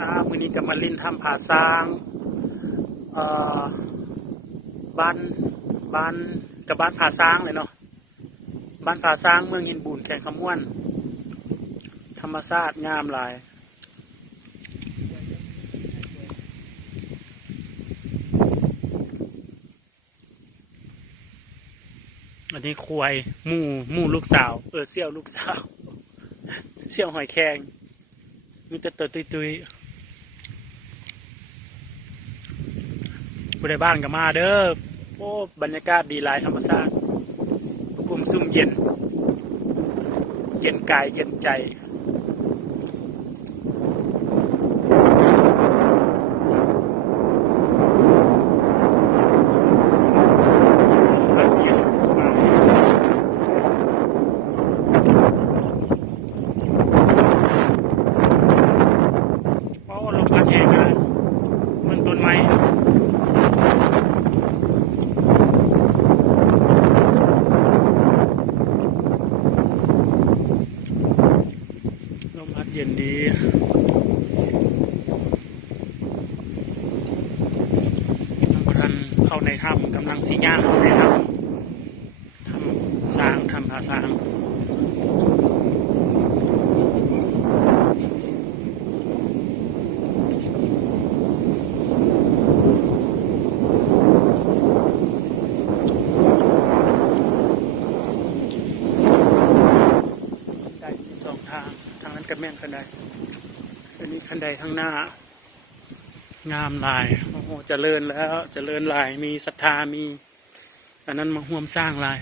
อ่ามือนี้กับมาลินทำผาสร้างบ้านบ้านกับบ้านผาสร้างเลยเนาะบ้านผาสร้างเมืองหินบูนแข่งขมวน ธรรมชาติงามหลายอันนี้ควายหมูหมู่ลูกสาว เออเสี่ยวลูกสาวเสี่ยวหอยแครงมีแต่ตัวตุยตุยๆ ผู้ใดบ้านก็มาเด้อโอ้บรรยากาศดีหลายธรรมชาติกลุ่มซุ่มเย็น เย็นกายเย็นใจ เพราะว่าลมพัดแรงนะเมืองต้นไม้ลมพัดเย็นดี ยังบ่ทัน เข้าในถ้ำกำลังสีย่างเข้าในถ้ำทำสร้างทำผาสร้างได้สองทาง ทางนั้นกับแม่นคันใดอันนี้คันใดทางหน้า งามลาย โอ้เจริญแล้วเจริญลายมีศรัทธามีอันนั้นมาห่วมสร้างลาย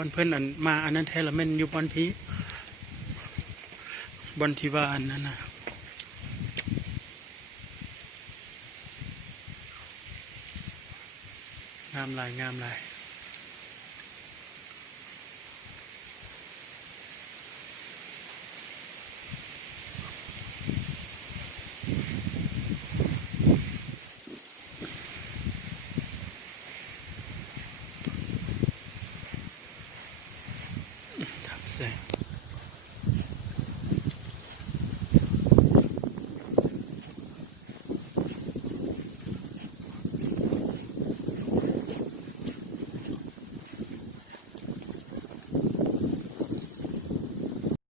อลเพื่อนอันมาอันนั้นแทละเมนอยู่บอลพีบอลที่ว่าอันนั้นนะงามลายงามลาย 对。